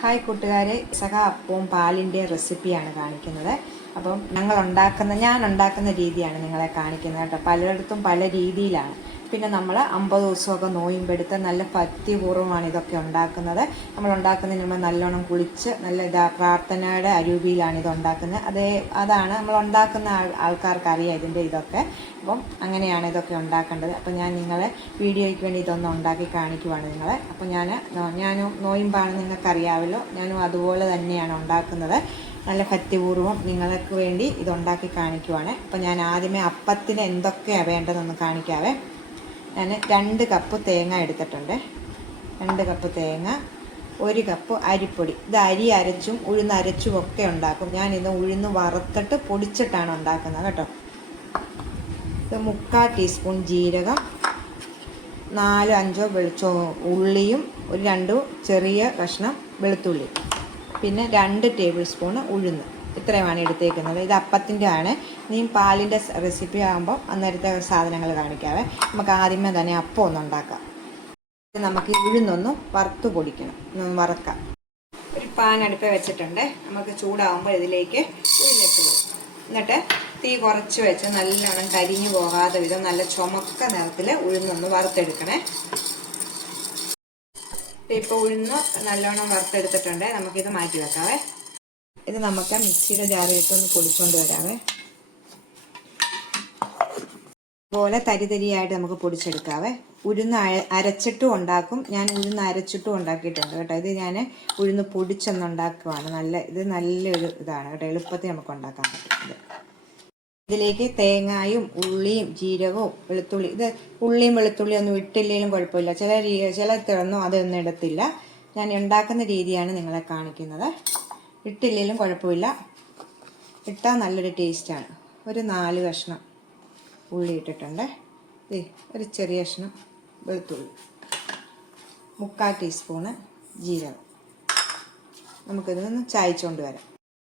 Hi കൂട്ടുകാരെ, സഹ അപ്പവും പാലിൻ്റെ റെസിപ്പിയാണ് കാണിക്കുന്നത്. അപ്പം ഞാൻ ഉണ്ടാക്കുന്ന രീതിയാണ് നിങ്ങളെ കാണിക്കുന്നത് കേട്ടോ. പലയിടത്തും പല രീതിയിലാണ്. പിന്നെ നമ്മൾ 50 ദിവസമൊക്കെ നോയിമ്പെടുത്ത് നല്ല ഭക്തിപൂർവ്വമാണ് ഇതൊക്കെ ഉണ്ടാക്കുന്നത്. നമ്മൾ ഉണ്ടാക്കുന്നതിന് മുമ്പ് നല്ലോണം കുളിച്ച് നല്ല പ്രാർത്ഥനയുടെ അരൂപിയിലാണ് ഇത് ഉണ്ടാക്കുന്നത്. അതാണ് നമ്മൾ ഉണ്ടാക്കുന്ന ആൾക്കാർക്ക് അറിയാം ഇതിൻ്റെ ഇതൊക്കെ. അപ്പം അങ്ങനെയാണ് ഇതൊക്കെ ഉണ്ടാക്കേണ്ടത്. അപ്പം ഞാൻ നിങ്ങളെ വീഡിയോയ്ക്ക് വേണ്ടി ഇതൊന്ന് ഉണ്ടാക്കി കാണിക്കുവാണ് നിങ്ങളെ. അപ്പം ഞാനും നോയിമ്പാണ് നിങ്ങൾക്കറിയാമല്ലോ, ഞാനും അതുപോലെ തന്നെയാണ് ഉണ്ടാക്കുന്നത്. നല്ല ഭക്തിപൂർവ്വം നിങ്ങൾക്ക് വേണ്ടി ഇതുണ്ടാക്കി കാണിക്കുവാണ്. അപ്പം ഞാൻ ആദ്യമേ അപ്പത്തിന് എന്തൊക്കെയാണ് വേണ്ടതെന്ന് കാണിക്കാവേ. ഞാൻ 2 കപ്പ് തേങ്ങ എടുത്തിട്ടുണ്ട്. 2 കപ്പ് തേങ്ങ, 1 കപ്പ് അരിപ്പൊടി. ഇത് അരി അരച്ചും ഉഴുന്നരച്ചും ഒക്കെ ഉണ്ടാക്കും. ഞാനിത് ഉഴുന്ന് വറുത്തിട്ട് പൊടിച്ചിട്ടാണ് ഉണ്ടാക്കുന്നത് കേട്ടോ. ഇത് 3/4 ടീസ്പൂൺ ജീരകം, 4-5 ഉള്ളിയും 2 ചെറിയ കഷ്ണം വെളുത്തുള്ളി, പിന്നെ 2 ടേബിൾ സ്പൂണ് ഉഴുന്ന്. ഇത്രയുമാണ് എടുത്തേക്കുന്നത്. ഇത് അപ്പത്തിൻ്റെ ആണ്. നീ പാലിൻ്റെ റെസിപ്പി ആകുമ്പോൾ അന്നേരത്തെ സാധനങ്ങൾ കാണിക്കാവേ. നമുക്ക് ആദ്യമേ തന്നെ അപ്പം ഒന്ന് ഉണ്ടാക്കാം. നമുക്ക് ഉഴുന്നൊന്ന് വറുത്ത് പൊടിക്കണം, വറക്കാം. ഒരു പാൻ അടുപ്പ് വെച്ചിട്ടുണ്ട്. നമുക്ക് ചൂടാകുമ്പോൾ ഇതിലേക്ക് ഉഴുന്നിട്ട് കൊടുക്കും. എന്നിട്ട് തീ കുറച്ച് വെച്ച് നല്ലോണം കരിഞ്ഞു പോകാതെ വിധം നല്ല ചുമക്ക നിറത്തിൽ ഉഴുന്നൊന്ന് വറുത്തെടുക്കണേ. ഇപ്പോൾ ഉഴുന്ന് നല്ലോണം വറുത്തെടുത്തിട്ടുണ്ട്. നമുക്കിത് മാറ്റി വെക്കാവേ. ഇത് നമുക്ക് മിക്സിയുടെ ജാറിലിട്ടൊന്ന് പൊടിച്ചുകൊണ്ട് വരാവേ. അതുപോലെ തരിതരിയായിട്ട് നമുക്ക് പൊടിച്ചെടുക്കാവേ. ഉഴുന്ന് അരച്ചിട്ടും ഉണ്ടാക്കും. ഞാൻ ഉഴുന്ന് അരച്ചിട്ടും ഉണ്ടാക്കിയിട്ടുണ്ട് കേട്ടോ. ഇത് ഞാൻ ഉഴുന്ന് പൊടിച്ചൊന്നുണ്ടാക്കുവാണ്. ഇത് നല്ലൊരു ഇതാണ് കേട്ടോ. എളുപ്പത്തിൽ നമുക്ക് ഉണ്ടാക്കാൻ പറ്റും. ഇതിലേക്ക് തേങ്ങായും ഉള്ളിയും ജീരകവും വെളുത്തുള്ളി. ഇത് ഉള്ളിയും വെളുത്തുള്ളിയും ഒന്നും ഇട്ടില്ലെങ്കിലും കുഴപ്പമില്ല. ചിലരൊന്നും അതൊന്നും ഇടത്തില്ല. ഞാൻ ഉണ്ടാക്കുന്ന രീതിയാണ് നിങ്ങളെ കാണിക്കുന്നത്. ഇട്ടില്ലെങ്കിലും കുഴപ്പമില്ല, ഇട്ടാൽ നല്ലൊരു ടേസ്റ്റാണ്. ഒരു 4 കഷ്ണം ഉള്ളി ഇട്ടിട്ടുണ്ട്. ഒരു ചെറിയ കഷ്ണം വെളുത്തുള്ളി, 3/4 ടീസ്പൂണ് ജീരകം. നമുക്കിതൊന്ന് ചായച്ചുകൊണ്ട് വരാം.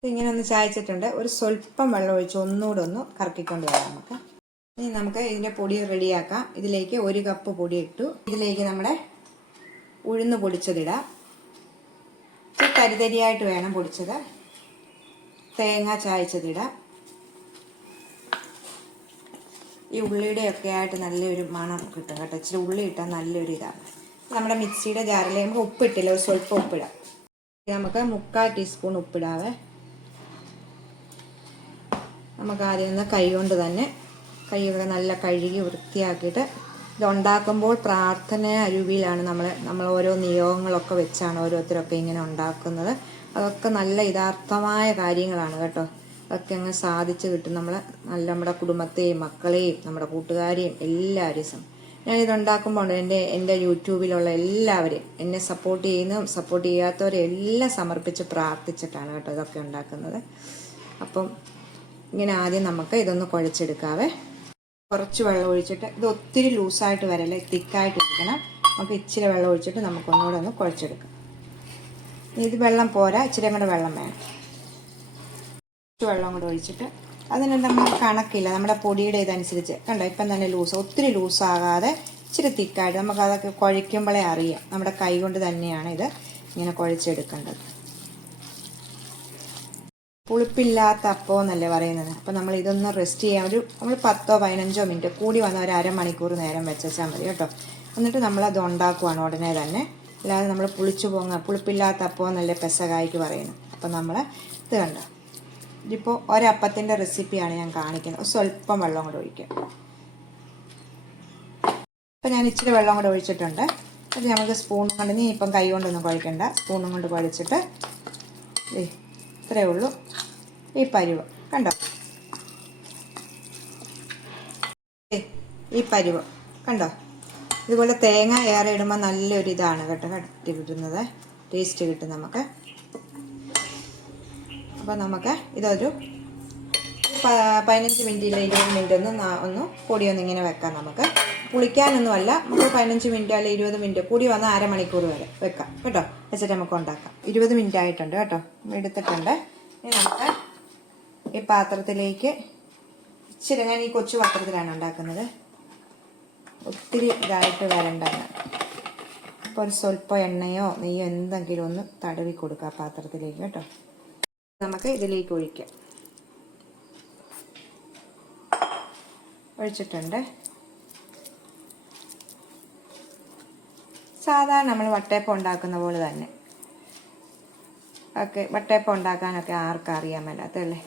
ഇങ്ങനെ ഒന്ന് ചായച്ചിട്ടുണ്ട്. ഒരു സ്വല്പം വെള്ളം ഒഴിച്ച് ഒന്നുകൂടെ ഒന്ന് കറക്കിക്കൊണ്ട് വരാം നമുക്ക്. ഇനി നമുക്ക് ഇതിൻ്റെ പൊടി റെഡിയാക്കാം. ഇതിലേക്ക് 1 കപ്പ് പൊടി ഇട്ടു. ഇതിലേക്ക് നമ്മുടെ ഉഴുന്ന് പൊടിച്ചതിടാം. തരിതരിയായിട്ട് വേണം പൊടിച്ചത്. തേങ്ങ ചായച്ചതിടാം. ഈ ഉള്ളിയുടെയൊക്കെ ആയിട്ട് നല്ലൊരു മണം കിട്ടും കേട്ടോ. ഇച്ചിരി ഉള്ളി ഇട്ടാൽ നല്ലൊരു ഇതാണ്. നമ്മുടെ മിക്സിയുടെ ജാറിൽ നമുക്ക് ഉപ്പിട്ടില്ല, ഒരു സ്വല്പം ഉപ്പിടാം. നമുക്ക് 3/4 ടീസ്പൂൺ ഉപ്പിടാവേ. നമുക്ക് ആദ്യം ഒന്ന് കൈകൊണ്ട് തന്നെ കൈയൊക്കെ നല്ല കഴുകി വൃത്തിയാക്കിയിട്ട് ഇതുണ്ടാക്കുമ്പോൾ പ്രാർത്ഥന അരൂപിയിലാണ് നമ്മൾ ഓരോ നിയോഗങ്ങളൊക്കെ വെച്ചാണ് ഓരോരുത്തരൊക്കെ ഇങ്ങനെ ഉണ്ടാക്കുന്നത്. അതൊക്കെ നല്ല യഥാർത്ഥമായ കാര്യങ്ങളാണ് കേട്ടോ. അതൊക്കെ അങ്ങ് സാധിച്ചു കിട്ടും. നമ്മുടെ കുടുംബത്തെയും മക്കളെയും നമ്മുടെ കൂട്ടുകാരെയും എല്ലാവരെയും ഞാനിതുണ്ടാക്കുമ്പോൾ എൻ്റെ യൂട്യൂബിലുള്ള എല്ലാവരെയും എന്നെ സപ്പോർട്ട് ചെയ്യുന്നതും സപ്പോർട്ട് ചെയ്യാത്തവരെ എല്ലാം സമർപ്പിച്ച് പ്രാർത്ഥിച്ചിട്ടാണ് കേട്ടോ ഇതൊക്കെ ഉണ്ടാക്കുന്നത്. അപ്പം ഇങ്ങനെ ആദ്യം നമുക്ക് ഇതൊന്ന് കുഴച്ചെടുക്കാവേ. കുറച്ച് വെള്ളം ഒഴിച്ചിട്ട്, ഇത് ഒത്തിരി ലൂസായിട്ട് വരല്ലേ, തിക്കായിട്ട് ഇരിക്കണം. നമുക്ക് ഇച്ചിരി വെള്ളം ഒഴിച്ചിട്ട് നമുക്കൊന്നുകൂടെ ഒന്ന് കുഴച്ചെടുക്കാം. ഇത് വെള്ളം പോരാ, ഇച്ചിരി കൂടെ വെള്ളം വേണം. കുറച്ച് വെള്ളം കൂടെ ഒഴിച്ചിട്ട് അതിന് നമ്മൾ കണക്കില്ല, നമ്മുടെ പൊടിയുടെ ഇതനുസരിച്ച് കണ്ടോ. ഇപ്പം തന്നെ ഒത്തിരി ലൂസാകാതെ ഇച്ചിരി തിക്കായിട്ട് നമുക്കതൊക്കെ കുഴയ്ക്കുമ്പോഴേ അറിയാം. നമ്മുടെ കൈ കൊണ്ട് തന്നെയാണ് ഇത് ഇങ്ങനെ കുഴച്ചെടുക്കേണ്ടത്. പുളിപ്പില്ലാത്ത അപ്പം എന്നല്ലേ പറയുന്നത്. അപ്പം നമ്മൾ ഇതൊന്ന് റെസ്റ്റ് ചെയ്യാൻ നമ്മൾ 10-15 മിനിറ്റ്, കൂടി വന്ന ഒരു അരമണിക്കൂർ നേരം വെച്ചാൽ മതി കേട്ടോ. എന്നിട്ട് നമ്മളത് ഉണ്ടാക്കുവാണ് ഉടനെ തന്നെ. അല്ലാതെ നമ്മൾ പുളിപ്പില്ലാത്ത അപ്പം എന്നല്ലേ പെസകായ്ക്ക് പറയുന്നത്. അപ്പം നമ്മൾ ഇത് കണ്ടോ. ഇതിപ്പോൾ ഒരപ്പത്തിൻ്റെ റെസിപ്പിയാണ് ഞാൻ കാണിക്കുന്നത്. സ്വല്പം വെള്ളം കൂടെ ഒഴിക്കുക. അപ്പം ഞാൻ ഇച്ചിരി വെള്ളം കൂടെ ഒഴിച്ചിട്ടുണ്ട്. അത് നമുക്ക് സ്പൂൺ കൊണ്ട്, നീ ഇപ്പം കൈ കൊണ്ടൊന്നും കുഴക്കണ്ട, സ്പൂണും കൊണ്ട് കുഴച്ചിട്ട് ഇത്രയേ ഉള്ളൂ. ഈ പരുവം കണ്ടോ, ഈ പരുവം കണ്ടോ. ഇതുപോലെ തേങ്ങ ഏറെ ഇടുമ്പോൾ നല്ലൊരു ഇതാണ് കേട്ടോ, കട്ടി കിട്ടുന്നത്, ടേസ്റ്റ് കിട്ടും നമുക്ക്. അപ്പോൾ നമുക്ക് ഇതൊരു 15 മിനിറ്റ് ഇല്ല 20 മിനിറ്റ് ഒന്ന് പൊടിയൊന്നും ഇങ്ങനെ വെക്കാം. നമുക്ക് പുളിക്കാനൊന്നുമല്ല, നമുക്ക് 15 മിനിറ്റ് അല്ല 20 മിനിറ്റ്, കൂടി വന്നാൽ അരമണിക്കൂർ വരെ വെക്കാം കേട്ടോ. വെച്ചിട്ട് നമുക്ക് ഉണ്ടാക്കാം. 20 മിനിറ്റ് ആയിട്ടുണ്ട് കേട്ടോ, എടുത്തിട്ടുണ്ട്. ഇനി നമുക്ക് ഈ പാത്രത്തിലേക്ക് ഇച്ചിരി, ഞാൻ ഈ കൊച്ചു പാത്രത്തിലാണ് ഉണ്ടാക്കുന്നത്, ഒത്തിരി ഇതായിട്ട് വരണ്ട. അപ്പോൾ ഒരു സ്വല്പം എണ്ണയോ നെയ്യോ എന്തെങ്കിലും ഒന്ന് തടവി കൊടുക്കുക പാത്രത്തിലേക്ക് കേട്ടോ. നമുക്ക് ഇതിലേക്ക് ഒഴിക്കാം. ഒഴിച്ചിട്ടുണ്ട്. സാധാരണ നമ്മൾ വട്ടയപ്പം ഉണ്ടാക്കുന്ന പോലെ തന്നെ. ഓക്കെ, വട്ടയപ്പം ഉണ്ടാക്കാനൊക്കെ ആർക്കും അറിയാൻ മേലാത്തല്ലേ,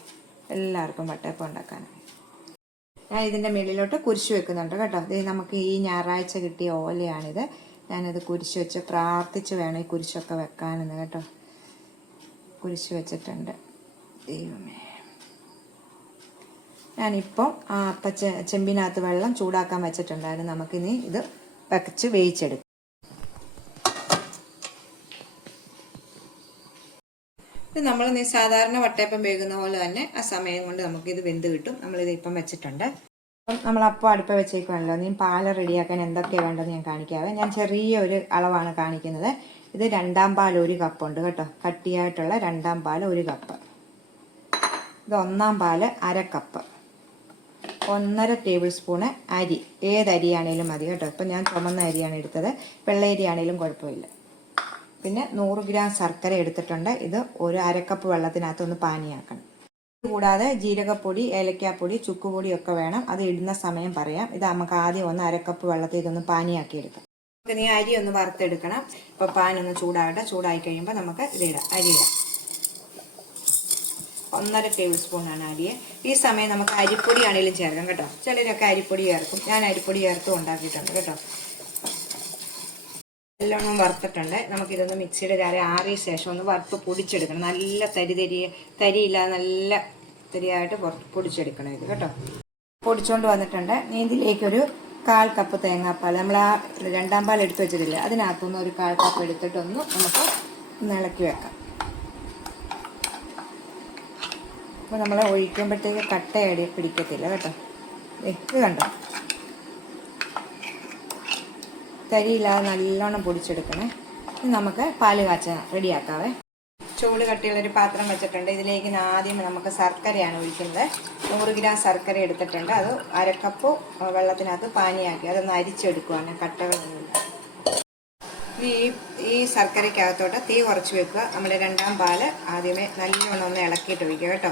എല്ലാവർക്കും വട്ടയപ്പം ഉണ്ടാക്കാനാണ്. ഞാൻ ഇതിൻ്റെ മുകളിലോട്ട് കുരിശ് വെക്കുന്നുണ്ട് കേട്ടോ. ഇത് നമുക്ക് ഈ ഞായറാഴ്ച കിട്ടിയ ഓലയാണിത്. ഞാനത് കുരിശ് വെച്ച് പ്രാർത്ഥിച്ച് വേണം ഈ കുരിശൊക്കെ വെക്കാനെന്ന് കേട്ടോ. കുരിശ് വെച്ചിട്ടുണ്ട്. ദൈവമേ, ഞാനിപ്പം ചെമ്പിനകത്ത് വെള്ളം ചൂടാക്കാൻ വെച്ചിട്ടുണ്ടായിരുന്നു. നമുക്കിനി ഇത് വെച്ച് വേവിച്ചെടുക്കാം. ഇത് നമ്മൾ സാധാരണ വട്ടയപ്പം വേകുന്ന പോലെ തന്നെ ആ സമയം കൊണ്ട് നമുക്കിത് വെന്ത് കിട്ടും. നമ്മളിത് ഇപ്പം വെച്ചിട്ടുണ്ട്. അപ്പം നമ്മളപ്പം അടുപ്പ് വെച്ചേക്കുവാണല്ലോ. നീ പാല് റെഡിയാക്കാൻ എന്തൊക്കെയാണ് വേണ്ടതെന്ന് ഞാൻ കാണിക്കാവേ. ഞാൻ ചെറിയൊരു അളവാണ് കാണിക്കുന്നത്. ഇത് 2 പാൽ 1 കപ്പുണ്ട് കേട്ടോ. കട്ടിയായിട്ടുള്ള 2 പാൽ 1 കപ്പ്. ഇത് 1 പാൽ 1/2 കപ്പ്. 1.5 ടേബിൾ സ്പൂണ് അരി. ഏത് അരിയാണേലും മതി കേട്ടോ. ഇപ്പം ഞാൻ ചുമന്ന അരിയാണ് എടുത്തത്. വെള്ളയരി ആണേലും കുഴപ്പമില്ല. പിന്നെ 100 ഗ്രാം ശർക്കര എടുത്തിട്ടുണ്ട്. ഇത് ഒരു 1/2 കപ്പ് വെള്ളത്തിനകത്ത് ഒന്ന് പാനിയാക്കണം. കൂടാതെ ജീരകപ്പൊടി, ഏലക്കാപ്പൊടി, ചുക്കുപൊടിയൊക്കെ വേണം. അത് ഇടുന്ന സമയം പറയാം. ഇത് നമുക്ക് ആദ്യം 1/2 കപ്പ് വെള്ളത്തിൽ ഇതൊന്ന് പാനിയാക്കി എടുക്കാം. നമുക്ക് ഈ അരി ഒന്ന് വറുത്തെടുക്കണം. ഇപ്പോൾ പാനൊന്ന് ചൂടാകട്ടെ. ചൂടായി കഴിയുമ്പോൾ നമുക്ക് ഇതിടാം. അരി ഇടാം. 1.5 ടേബിൾ സ്പൂണാണ് അരിയെ. ഈ സമയം നമുക്ക് അരിപ്പൊടി ആണെങ്കിലും ചേർക്കാം കേട്ടോ. ചിലരൊക്കെ അരിപ്പൊടി ചേർക്കും. ഞാൻ അരിപ്പൊടി ചേർത്തും ഉണ്ടാക്കിയിട്ടുണ്ട് കേട്ടോ. എല്ലാം വറുത്തിട്ടുണ്ട്. നമുക്കിതൊന്ന് മിക്സിയുടെ ജാറിൽ ആറിയ ശേഷം ഒന്ന് വറുത്ത് പൊടിച്ചെടുക്കണം. നല്ല തരിയില്ലാതെ നല്ല തരിയായിട്ട് പൊടിച്ചെടുക്കണം ഇത് കേട്ടോ. പൊടിച്ചുകൊണ്ട് വന്നിട്ടുണ്ട്. ഇതിലേക്കൊരു 1/4 കപ്പ് തേങ്ങാപ്പാൽ, നമ്മൾ ആ 2 പാൽ എടുത്ത് വെച്ചിട്ടില്ല, അതിനകത്തുനിന്ന് ഒരു 1/4 കപ്പ് എടുത്തിട്ടൊന്ന് നമുക്ക് ഇളക്കി വെക്കാം. അപ്പോൾ നമ്മൾ ഒഴിക്കുമ്പോഴത്തേക്ക് കട്ടയടി പിടിക്കത്തില്ല കേട്ടോ. ഇത് കണ്ടോ, തരിയില്ലാതെ നല്ലോണം പൊടിച്ചെടുക്കണേ. ഇനി നമുക്ക് പാല് കാച്ചാൻ റെഡിയാക്കാവേ. ചൂട് കട്ടിയുള്ളൊരു പാത്രം വെച്ചിട്ടുണ്ട്. ഇതിലേക്ക് ആദ്യം നമുക്ക് ശർക്കരയാണ് ഒഴിക്കുന്നത്. 100 ഗ്രാം ശർക്കര എടുത്തിട്ടുണ്ട്. അത് 1/2 കപ്പ് വെള്ളത്തിനകത്ത് പാനിയാക്കി അതൊന്ന് അരിച്ചെടുക്കുവാണ്. കട്ടകളൊന്നുമില്ല. ഈ ശർക്കരയ്ക്കകത്തോട്ട് തീ കുറച്ച് വെക്കുക. നമ്മൾ 2 പാല് ആദ്യമേ നല്ലോണം ഒന്ന് ഇളക്കിയിട്ട് ഒഴിക്കുക കേട്ടോ.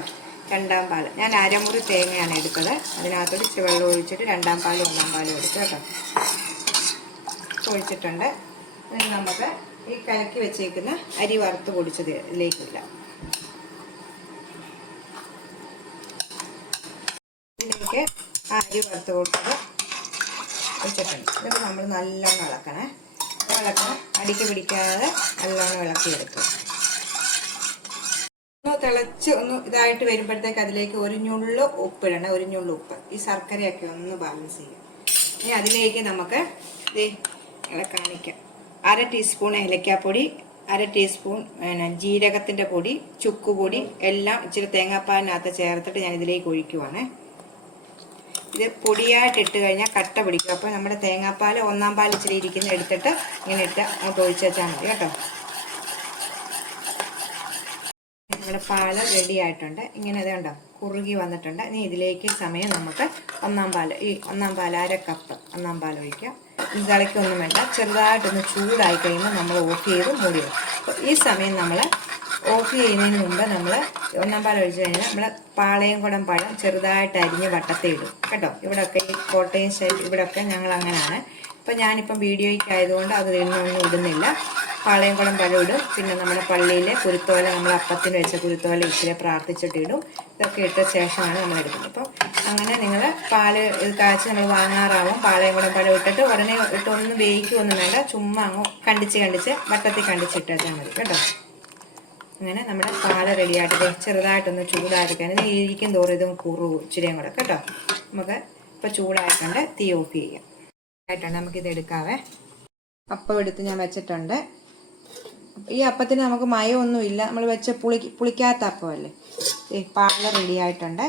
2 പാല് ഞാൻ അരമുറി തേങ്ങയാണ് എടുത്തത്. അതിനകത്തോട്ട് ഇച്ചിരി വെള്ളം ഒഴിച്ചിട്ട് 2 പാലും 1 പാലും എടുത്തു കേട്ടോ. ഒഴിച്ചിട്ടുണ്ട്. ഇനി നമുക്ക് ഈ കലക്കി വെച്ചേക്കുന്ന അരി വറുത്ത് പൊടിച്ചത് ഇതിലേക്കില്ല. ഇതിലേക്ക് ആ അരി വറുത്ത് പൊടിച്ചത് വെച്ചിട്ടുണ്ട്. ഇത് നമ്മൾ നല്ലോണം ഇളക്കണം. അടിക്ക് പിടിക്കാതെ നല്ലോണം ഇളക്കിയെടുക്കുക. ഒന്ന് തിളച്ച് ഒന്ന് ഇതായിട്ട് വരുമ്പോഴത്തേക്ക് അതിലേക്ക് 1 നുള്ള് ഉപ്പിടണം. 1 നുള്ള് ഉപ്പ്. ഈ ശർക്കരയൊക്കെ ഒന്ന് ബാലൻസ് ചെയ്യും. ഇനി അതിലേക്ക് നമുക്ക് കാണിക്കാം. 1/2 ടീസ്പൂൺ ഏലക്കാപ്പൊടി, 1/2 ടീസ്പൂൺ ജീരകത്തിൻ്റെ പൊടി, ചുക്കുപൊടി എല്ലാം ഇച്ചിരി തേങ്ങാപ്പാലിനകത്ത് ചേർത്തിട്ട് ഞാൻ ഇതിലേക്ക് ഒഴിക്കുവാണ്. ഇത് പൊടിയായിട്ട് ഇട്ട് കഴിഞ്ഞാൽ കട്ട പിടിക്കും. അപ്പോൾ നമ്മുടെ തേങ്ങാപ്പാൽ 1 പാൽ ഇച്ചിരി ഇരിക്കുന്ന എടുത്തിട്ട് ഇങ്ങനെ ഇട്ട് അങ്ങോട്ട് ഒഴിച്ച് വെച്ചാൽ മതി കേട്ടോ. നമ്മുടെ പാല് റെഡി ആയിട്ടുണ്ട്. ഇങ്ങനെ ഇത് കണ്ടോ കുറുകി വന്നിട്ടുണ്ട്. ഇനി ഇതിലേക്ക് സമയം നമുക്ക് 1 പാൽ, ഈ 1 പാൽ 1/2 കപ്പ് 1 പാൽ ഒഴിക്കാം. തിളയ്ക്കൊന്നും വേണ്ട. ചെറുതായിട്ടൊന്ന് ചൂടായി കഴിയുമ്പോൾ നമ്മൾ ഓഫ് ചെയ്ത് മൂടി വെക്കും. അപ്പോൾ ഈ സമയം നമ്മൾ ഓഫ് ചെയ്യുന്നതിന് മുമ്പ് നമ്മൾ 1 പാൽ ഒഴിച്ച് കഴിഞ്ഞാൽ നമ്മൾ പാളയംകുടം പഴം ചെറുതായിട്ട് അരിഞ്ഞ് വട്ടത്തിൽ ഇടും കേട്ടോ. ഇവിടെയൊക്കെ ഈ കോട്ടയം സ്റ്റൈൽ ഇവിടെയൊക്കെ ഞങ്ങൾ അങ്ങനെയാണ്. ഇപ്പം ഞാനിപ്പം വീഡിയോയ്ക്കായതുകൊണ്ട് അത് ഒന്നും ഇടുന്നില്ല. പാളയംകുളം പഴം ഇടും. പിന്നെ നമ്മുടെ പള്ളിയിലെ കുരുത്തോല, നമ്മൾ അപ്പത്തിന് വെച്ച കുരുത്തോല ഇച്ചിരി പ്രാർത്ഥിച്ചിട്ട് ഇടും. ഇതൊക്കെ ഇട്ട ശേഷമാണ് നമ്മൾ എടുക്കുന്നത്. അപ്പം അങ്ങനെ നിങ്ങൾ പാല് കാച്ചി നമ്മൾ വാങ്ങാറാവും. പാളയംകുളം പഴം ഇട്ടിട്ട് ഉടനെ ഇട്ടൊന്നും വേവിക്കുകയൊന്നും വേണ്ട. ചുമ്മാ അങ്ങ് കണ്ടിച്ച് വട്ടത്തിൽ കണ്ടിച്ചിട്ടാൽ മതി കേട്ടോ. അങ്ങനെ നമ്മുടെ പാല് റെഡിയായിട്ട് ചെറുതായിട്ടൊന്ന് ചൂടായിരിക്കാൻ ഇരിക്കും തോറും ഇത് കുറുവും ഇച്ചിരിയും കൂടെ കേട്ടോ. നമുക്ക് ഇപ്പോൾ ചൂടായിട്ടുണ്ട്. തീ ഓഫ് ചെയ്യാം. ആയിട്ടുണ്ട്. നമുക്കിത് എടുക്കാവേ. അപ്പം എടുത്ത് ഞാൻ വെച്ചിട്ടുണ്ട്. ഈ അപ്പത്തിന് നമുക്ക് മയമൊന്നുമില്ല. നമ്മൾ വെച്ച പുളിക്കാത്ത അപ്പമല്ലേ. പാല് റെഡി ആയിട്ടുണ്ട്.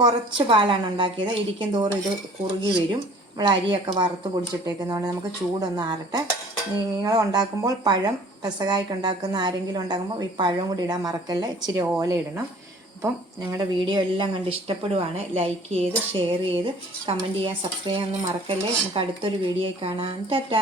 കുറച്ച് പാലാണ് ഉണ്ടാക്കിയത്. ഇരിക്കും തോറും ഇത് കുറുകി വരും. നമ്മൾ അരിയൊക്കെ വറുത്ത് പൊടിച്ചിട്ടേക്കുന്നതുകൊണ്ട് നമുക്ക് ചൂടൊന്ന് ആറട്ടെ. നിങ്ങൾ ഉണ്ടാക്കുമ്പോൾ പഴം പെസകായിട്ട് ഉണ്ടാക്കുന്ന ആരെങ്കിലും ഉണ്ടാക്കുമ്പോൾ ഈ പഴം കൂടി ഇടാൻ മറക്കല്ല. ഇച്ചിരി ഓല ഇടണം. അപ്പം ഞങ്ങളുടെ വീഡിയോ എല്ലാം കണ്ട് ഇഷ്ടപ്പെടുവാണ്. ലൈക്ക് ചെയ്ത് ഷെയർ ചെയ്ത് കമൻറ്റ് ചെയ്യാൻ സബ്സ്ക്രൈബ് ചെയ്യാനൊന്നും മറക്കല്ലേ. നമുക്ക് അടുത്തൊരു വീഡിയോയിൽ കാണാം. ടാറ്റാ.